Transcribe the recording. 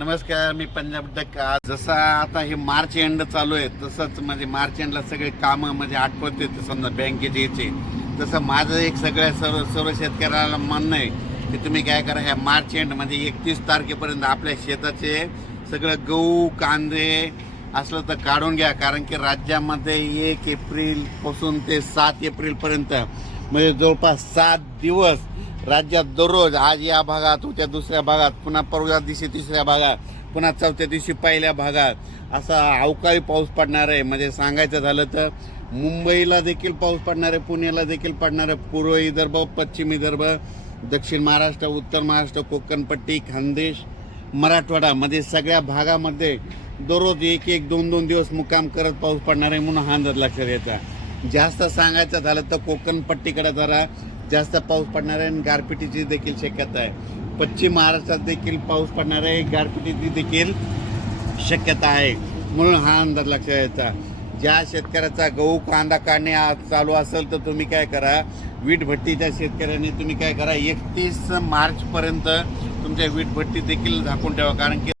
नमस्कार मी पंजाब डक्का. जसा आता हे मार्च एंड चालू आहे तसंच म्हणजे मार्च एंडला सगळे कामं म्हणजे आठवत येते समजा बँकेचे याचे. तसं माझं एक सगळ्या सर्व सर्व शेतकऱ्याला म्हणणं आहे की तुम्ही काय करा ह्या मार्च एंड म्हणजे एकतीस तारखेपर्यंत आपल्या शेताचे सगळं गहू कांदे असलं तर काढून घ्या. कारण की राज्यामध्ये एक एप्रिलपासून ते सात एप्रिलपर्यंत म्हणजे जवळपास सात दिवस राज्यात दररोज आज या भागात उद्या दुसऱ्या भागात पुन्हा परवा दिवशी तिसऱ्या भागात पुन्हा चौथ्या दिवशी पहिल्या भागात. असा अवकाळी पाऊस पडणार आहे. म्हणजे सांगायचं झालं तर मुंबईला देखील पाऊस पडणार आहे पुण्याला देखील पडणार आहे. पूर्व विदर्भ पश्चिम विदर्भ दक्षिण महाराष्ट्र उत्तर महाराष्ट्र कोकणपट्टी खानदेश मराठवाडामध्ये सगळ्या भागामध्ये दररोज एक एक दोन दोन दिवस मुक्काम करत पाऊस पडणार आहे म्हणून हा अंदाज लक्षात यायचा जास्त सांगायचं झालं तर कोकणपट्टीकडे जरा जास्त पाऊस पडणार आहे आणि गारपिटीची देखील शक्यता आहे. पश्चिम महाराष्ट्रात देखील पाऊस पडणार आहे गारपिटीची देखील शक्यता आहे. म्हणून हा अंदाज लक्षात यायचा ज्या शेतकऱ्याचा गहू कांदा काढणे आज चालू असेल तर तुम्ही काय करा वीट भट्टीच्या शेतकऱ्यांनी तुम्ही काय करा एकतीस मार्चपर्यंत तुमच्या वीट भट्टी देखील झाकून ठेवा. कारण की